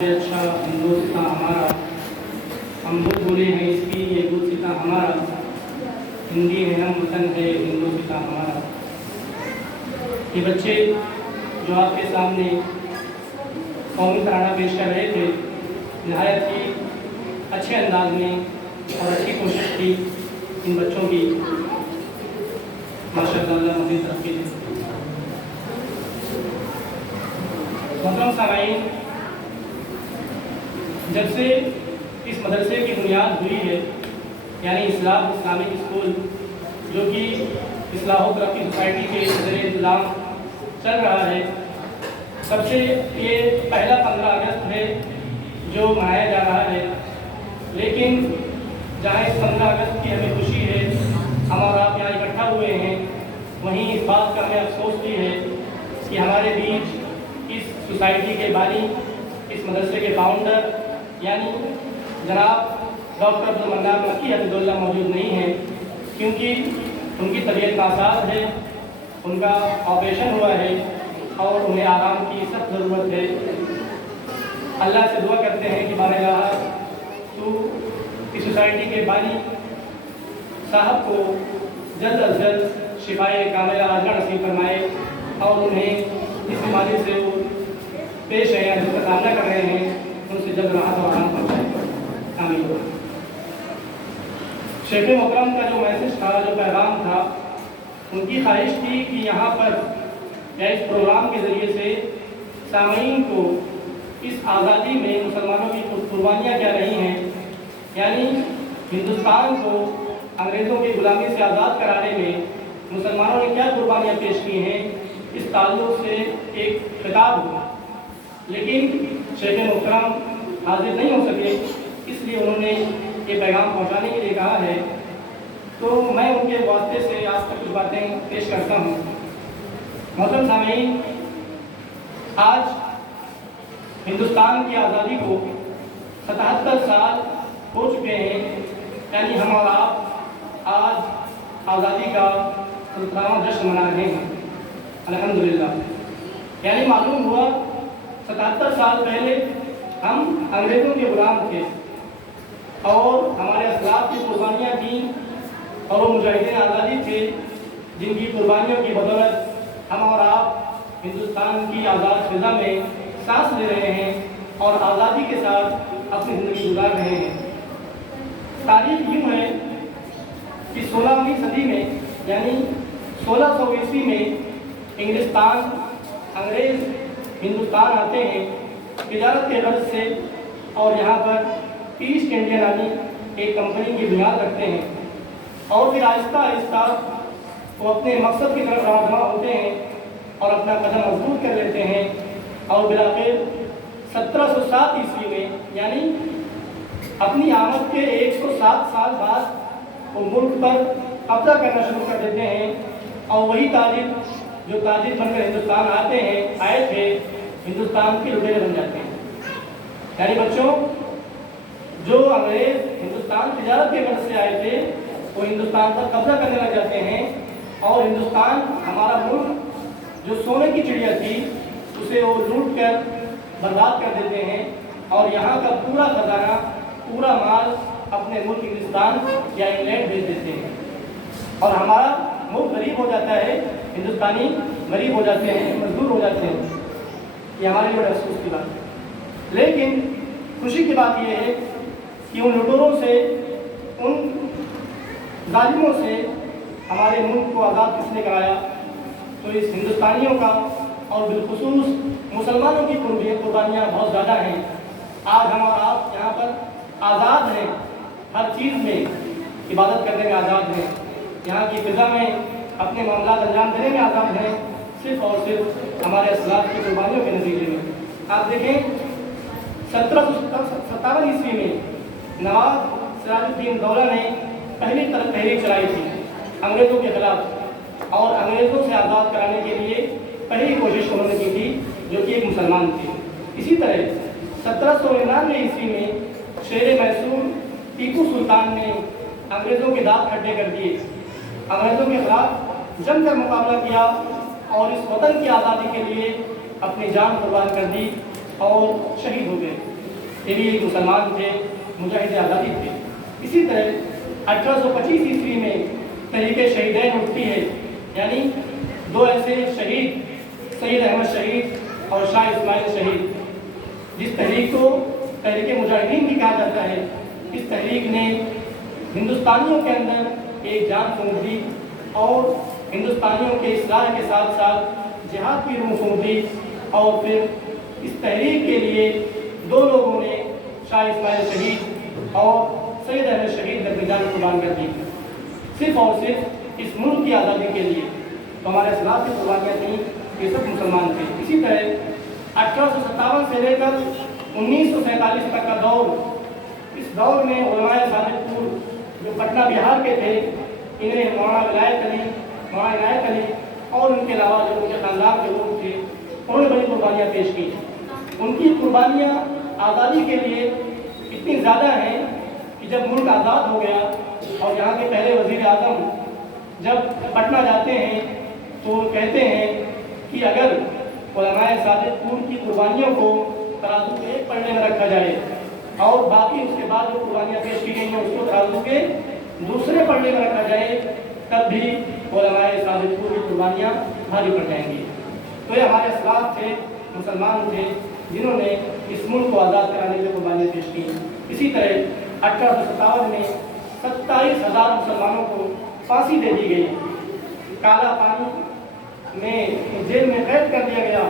अच्छा हिंदुस्तान हमारा, हम बुद्ध बोले हैं इसकी ये गुलसिता हमारा, हिंदी है हम वतन है हिंदुस्तान हमारा। ये बच्चे जो आपके सामने कौमी तराना पेश कर रहे थे, नहायत ही अच्छे अंदाज में और अच्छी कोशिश थी इन बच्चों की, माशाअल्लाह मज़ीद तरक्की दे। मोहतरम सामाईन, जब से इस मदरसे की बुनियाद हुई है, यानी इस्लामिक स्कूल जो कि इस्लाह व तरक्की सोसाइटी के ज़रिए इंतज़ाम चल रहा है, तब से ये पहला 15 अगस्त है जो मनाया जा रहा है। लेकिन जहाँ इस 15 अगस्त की हमें खुशी है, हम और आप यहाँ इकट्ठा हुए हैं, वहीं इस बात का हमें अफसोस भी है कि हमारे बीच इस सोसाइटी के बानी, इस मदरसे के फाउंडर यानी जनाब डॉक्टर अब्दुल मन्नान मक्की हफिज़ुल्लाह मौजूद नहीं हैं, क्योंकि उनकी तबीयत नासाज है, उनका ऑपरेशन हुआ है और उन्हें आराम की सख्त ज़रूरत है। अल्लाह से दुआ करते हैं कि बारगाह तो इस सोसाइटी के बानी साहब को जल्द अज जल्द शिफाए कामिला आजमा नसीब फरमाए और उन्हें इस बीमारी से वो पेश है या जिसका सामना कर रहे हैं उनसे जल्द राहत और आराम पहुँचाए। आमीन। शेख मोहतरम का जो मैसेज था, जो पैगाम था, उनकी ख्वाहिश थी कि यहाँ पर या इस प्रोग्राम के ज़रिए से सामीन को इस आज़ादी में मुसलमानों की कुर्बानियाँ क्या रही हैं, यानी हिंदुस्तान को अंग्रेज़ों की गुलामी से आज़ाद कराने में मुसलमानों ने क्या कुर्बानियाँ पेश की हैं, इस ताल्लुक़ से एक खिताब हुआ। लेकिन शेख मोहतरम हाजिर नहीं हो सके, इसलिए उन्होंने ये पैगाम पहुंचाने के लिए कहा है, तो मैं उनके वास्ते से आप तक कुछ बातें पेश करता हूँ। मोहतरम सामीन, आज हिंदुस्तान की आज़ादी को 77 साल हो चुके हैं, यानी हम और आप आज आज़ादी का 17वां जश्न मना रहे हैं अल्हम्दुलिल्लाह। यानी मालूम हुआ 77 साल पहले हम अंग्रेज़ों के गुलाम थे और हमारे असलाफ की कुर्बानियाँ दी और वो मुजाहिदीन आज़ादी थे जिनकी कुर्बानियों की बदौलत हम और आप हिंदुस्तान की आज़ाद फ़िज़ा में सांस ले रहे हैं और आज़ादी के साथ अपनी ज़िंदगी गुजार रहे हैं। तारीख यूँ है कि 16वीं सदी में यानी 1600 ईस्वी में इंग्लिस्तान अंग्रेज़ हिंदुस्तान आते हैं तिजारत के गर्ज से और यहाँ पर ईस्ट इंडिया नामी एक कंपनी की बुनियाद रखते हैं और फिर आहिस्ता आहिस्ता वो अपने मकसद की तरफ रवाना होते हैं और अपना कदम मजबूत कर लेते हैं और बिलाखिर 1707 ईस्वी में यानी अपनी आमद के 107 साल बाद वो मुल्क पर कब्जा करना शुरू कर देते हैं और वही ताजिर जो ताजिर बनकर हिंदुस्तान आए थे हिंदुस्तान के लुटेरे बन जाते हैं। यानी बच्चों, जो अंग्रेज हिंदुस्तान तिजारत के गर्ज से आए थे वो हिंदुस्तान पर कब्जा करने लग जाते हैं और हिंदुस्तान हमारा मुल्क जो सोने की चिड़िया थी उसे वो लूट कर बर्बाद कर देते हैं और यहाँ का पूरा खजाना पूरा माल अपने मुल्क हिंदुस्तान या इंग्लैंड भेज देते हैं और हमारा मुल्क गरीब हो जाता है, हिंदुस्तानी गरीब हो जाते हैं, मजदूर हो जाते हैं। ये हमारे लिए बड़े अफसोस की बात है। लेकिन खुशी की बात यह है कि उन लुटेरों से, उन जालिमों से हमारे मुल्क को आज़ाद किसने कराया, तो इस हिंदुस्तानियों का और बिलखुसूस मुसलमानों की कुर्बानियाँ बहुत ज़्यादा हैं। आज हम और आप यहाँ पर आज़ाद हैं, हर चीज़ में इबादत करने में आज़ाद हैं, यहाँ की फ़िज़ा में अपने मामला अंजाम देने में आज़ाद हैं, सिर्फ़ और सिर्फ हमारे असलाफ की कुर्बानियों के नतीजे में। आप देखें 1757 ईस्वी में नवाब सिराजुद्दीन दौला ने पहली तहरीक चलाई थी अंग्रेज़ों के ख़िलाफ़ और अंग्रेज़ों से आज़ाद कराने के लिए पहली कोशिश उन्होंने की थी, जो कि एक मुसलमान थे। इसी तरह 1799 ईस्वी में शेर मैसूर टीपू सुल्तान ने अंग्रेज़ों के दांत खट्टे कर दिए, अंग्रेज़ों के ख़िलाफ़ जमकर मुकाबला किया और इस वतन की आज़ादी के लिए अपनी जान कुर्बान कर दी और शहीद हो गए। یہ بھی ایک مسلمان تھے، مجاہد آزادی تھے۔ اسی طرح 1825 عیسوی میں تحریک شہیدین اٹھتی ہے، یعنی دو ایسے شہید، سید احمد شہید اور شاہ اسماعیل شہید، جس تحریک کو تحریک مجاہدین بھی کہا جاتا ہے۔ اس تحریک نے ہندوستانیوں کے اندر ایک جان پھونک دی اور ہندوستانیوں کے اصلاح کے ساتھ ساتھ جہاد کی روح پھونک دی، اور پھر اس تحریک کے لیے دو لوگوں نے، شاہ اسماعیل شہید اور سید احمد شہید نے اپنی جان قربان کر دی، صرف اور صرف اس ملک کی آزادی کے لیے۔ تو ہمارے اسلاف کی قربانیاں تھیں، یہ سب مسلمان تھے۔ اسی طرح 1857 سے لے کر 1947 تک کا دور، اس دور میں علماء صادق پور جو پٹنہ بہار کے تھے، انہیں مولانا ولایت علی، مولانا عنایت علی اور ان کے علاوہ جو ان کے خاندان کے لوگ تھے، انہوں نے بڑی قربانیاں پیش کی۔ ان کی قربانیاں آزادی کے لیے اتنی زیادہ ہیں کہ جب ملک آزاد ہو گیا اور یہاں کے پہلے وزیر اعظم جب پٹنہ جاتے ہیں تو وہ کہتے ہیں کہ اگر علماء صادق پور کی قربانیوں کو ترازو کے ایک پلڑے میں رکھا جائے اور باقی اس کے بعد جو قربانیاں پیش کی گئی ہیں اس کو ترازو کے دوسرے پلڑے میں رکھا جائے، تب بھی علماء صادق پور کی قربانیاں بھاری پڑ جائیں گی۔ تو یہ ہمارے اسلاف تھے، مسلمان تھے، جنہوں نے اس ملک کو آزاد کرانے کے لیے قربانیاں پیش کی۔ اسی طرح 1857 میں 27,000 مسلمانوں کو پھانسی دے دی گئی، کالا پانی میں جیل میں قید کر دیا گیا۔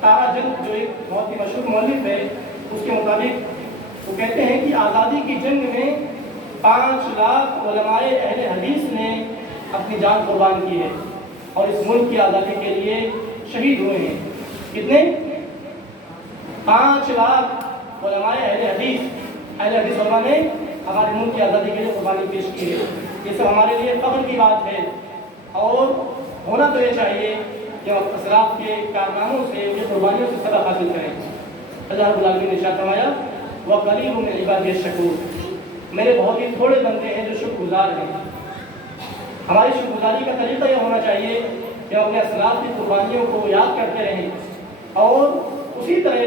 تارا جنگ جو ایک بہت ہی مشہور مؤلف ہے، اس کے مطابق وہ کہتے ہیں کہ آزادی کی جنگ میں 5 لاکھ علماء اہل حدیث نے اپنی جان قربان کی ہے اور اس ملک کی آزادی کے لیے شہید ہوئے ہیں۔ کتنے؟ 5 لاکھ علماء اہل حدیث علماء نے ہمارے ملک کی آزادی کے لیے قربانی پیش کی ہے۔ یہ سب ہمارے لیے فخر کی بات ہے، اور ہونا تو یہ چاہیے کہ ہم اسلاف کے کارناموں سے، ان کی قربانیوں سے سبق حاصل کریں۔ اللہ رب العالمین نے ارشاد فرمایا وَقَلِيلٌ مِّنْ عِبَادِيَ الشَّكُورُ، میرے بہت ہی تھوڑے بندے ہیں جو شکر گزار ہیں۔ ہماری شکر گزاری کا طریقہ یہ ہونا چاہیے کہ ہم اپنے اسلاف کی قربانیوں کو یاد کرتے رہیں، اور اسی طرح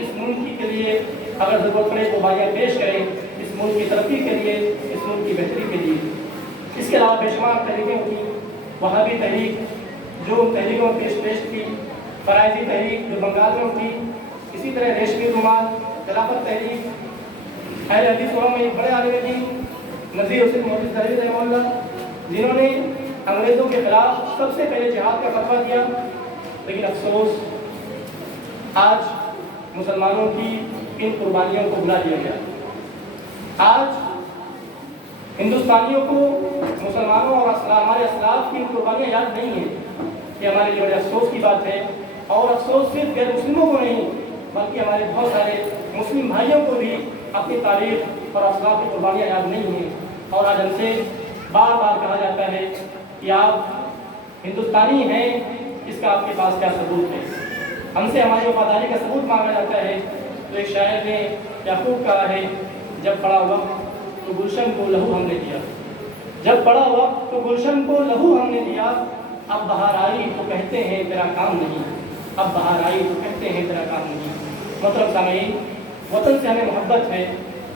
اس ملک کے لیے اگر ضرورت پڑے قربانیاں پیش کریں، اس ملک کی ترقی کے لیے، اس ملک کی بہتری کے لیے۔ اس کے علاوہ بے شمار تحریکیں ہوئی، وہابی تحریک جو تحریکوں میں پیش کی، فرائضی تحریک جو بنگال میں ہوئی، اسی طرح ریشمی رومال، خلافت تحریک، اہل حدیث علماء میں ایک بڑے عالم دین نذیر حسین محدث دہلوی رحمہ اللہ، جنہوں نے انگریزوں کے خلاف سب سے پہلے جہاد کا فتویٰ دیا۔ لیکن افسوس آج مسلمانوں کی ان قربانیوں کو بھلا دیا گیا۔ آج ہندوستانیوں کو مسلمانوں اور ہمارے اسلاف کی ان قربانیاں یاد نہیں ہیں۔ یہ ہمارے لیے بڑے افسوس کی بات ہے، اور افسوس صرف غیر مسلموں کو نہیں بلکہ ہمارے بہت سارے مسلم بھائیوں کو بھی اپنی تاریخ اور اسلاف کی قربانیاں یاد نہیں ہیں۔ اور آج ہم سے بار بار کہا جاتا ہے کہ آپ ہندوستانی ہیں، اس کا آپ کے پاس کیا ثبوت ہے؟ ہم سے ہماری وفاداری کا ثبوت مانگا جاتا ہے۔ تو ایک شاعر نے یعقوب کہا ہے جب پڑا وقت تو گلشن کو لہو ہم نے دیا، جب پڑا وقت تو گلشن کو لہو ہم نے دیا، اب بہار آئی تو کہتے ہیں تیرا کام نہیں، اب بہار آئی تو کہتے ہیں تیرا کام نہیں۔ محترم سامعین، وطن سے ہمیں محبت ہے،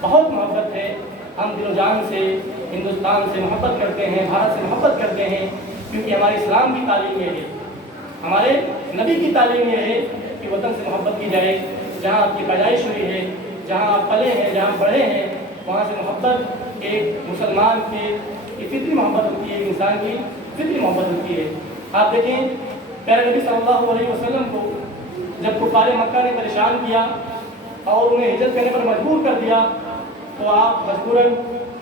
بہت محبت ہے۔ ہم دل و جان سے ہندوستان سے محبت کرتے ہیں، بھارت سے محبت کرتے ہیں، کیونکہ ہمارے اسلام کی تعلیم یہ ہے، ہمارے نبی کی تعلیم یہ ہے کہ وطن سے محبت کی جائے۔ جہاں آپ کی پیدائش ہوئی ہے، جہاں آپ پلے ہیں، جہاں بڑھے ہیں، وہاں سے محبت ایک مسلمان کی فطری محبت ہوتی ہے، ایک انسان کی فطری محبت ہوتی ہے۔ آپ دیکھیں پیارے نبی صلی اللہ علیہ وسلم کو جب کفار مکہ نے پریشان کیا اور انہیں ہجرت کرنے پر مجبور کر دیا، تو آپ مجبوراً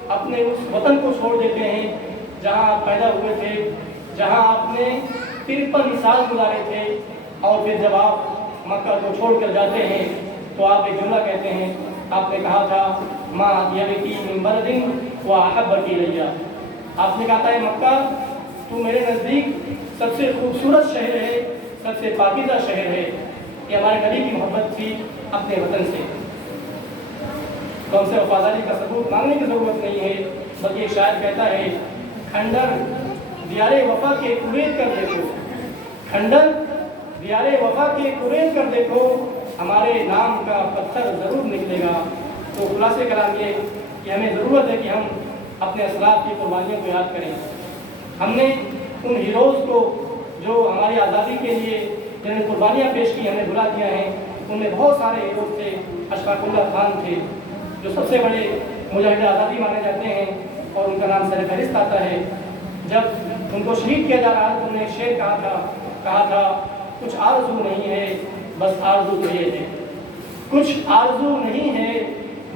اپنے اس وطن کو چھوڑ دیتے ہیں جہاں آپ پیدا ہوئے تھے، جہاں آپ نے 53 سال گزارے تھے، اور پھر جب آپ مکہ کو چھوڑ کر جاتے ہیں تو آپ ایک جملہ کہتے ہیں، آپ نے کہا تھا ماں یبکی من بلد واحبک الی، آپ نے کہا تھا مکہ تو میرے نزدیک سب سے خوبصورت شہر ہے، سب سے پاکیزہ شہر ہے۔ یہ ہمارے نبی کی محبت تھی اپنے وطن سے۔ تو ہم سے وفاداری کا ثبوت مانگنے کی ضرورت نہیں ہے، بلکہ ایک شاعر کہتا ہے کھنڈر دیار وفا کے کوریت کر دیکھو، کھنڈر دیار وفا کے کوریت کر دیکھو، हमारे नाम का पत्थर ज़रूर निकलेगा। तो खुलासे कलाम ये कि हमें ज़रूरत है कि हम अपने असलाफ की कुर्बानियों को याद करें। हमने उन हीरोज़ को जो हमारी आज़ादी के लिए जिन्होंने कुर्बानियाँ पेश की हमें भुला दिया है। उनमें बहुत सारे हीरोज़ थे। अशफाकुल्लाह खान थे जो सबसे बड़े मुजाहिद आज़ादी माने जाते हैं और उनका नाम सर फहरिस्त आता है। जब उनको शहीद किया जा रहा था तो उन्होंने एक शेर कहा था कुछ आरज़ू नहीं है बस आरज़ू तो ये है, कुछ आरज़ू नहीं है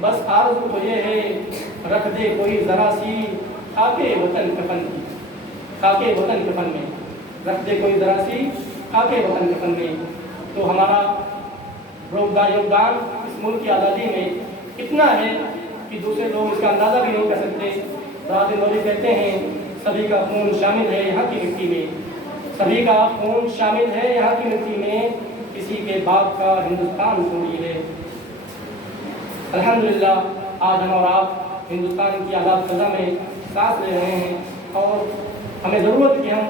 बस आरज़ू तो ये है, रख दे कोई ज़रा सी खाके वतन कफन की, खाके वतन कफन में, रख दे कोई ज़रा सी खाके वतन कफन में। तो हमारा योगदान इस मुल्क की आज़ादी में इतना है कि दूसरे लोग इसका अंदाज़ा भी नहीं कर सकते। रात नौरी कहते हैं सभी का खून शामिल है यहाँ की मिट्टी में, सभी का खून शामिल है यहाँ की मिट्टी में, किसी के बाप का हिंदुस्तान थोड़ी है। अल्हम्दुलिल्लाह आज हम और आप हिंदुस्तान की आज़ाद फ़ज़ा में सांस ले रहे हैं और हमें ज़रूरत है कि हम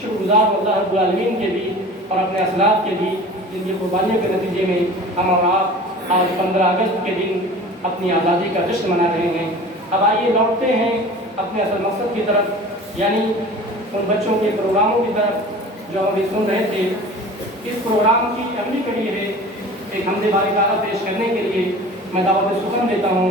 शुक्रगुज़ार हो अल्लाह रब्बुल आलमीन के भी और अपने असलाफ के भी जिनकी कुर्बानियों के नतीजे में हम और आप आज 15 अगस्त के दिन अपनी आज़ादी का जश्न मना रहे हैं। अब आइए लौटते हैं अपने असल मकसद की तरफ, यानी उन बच्चों के प्रोग्रामों की तरफ जो हम अभी सुन रहे थे। इस प्रोग्राम की अगली कड़ी है एक हमदे बारिकारा पेश करने के लिए मैं दावत सुखन देता हूँ।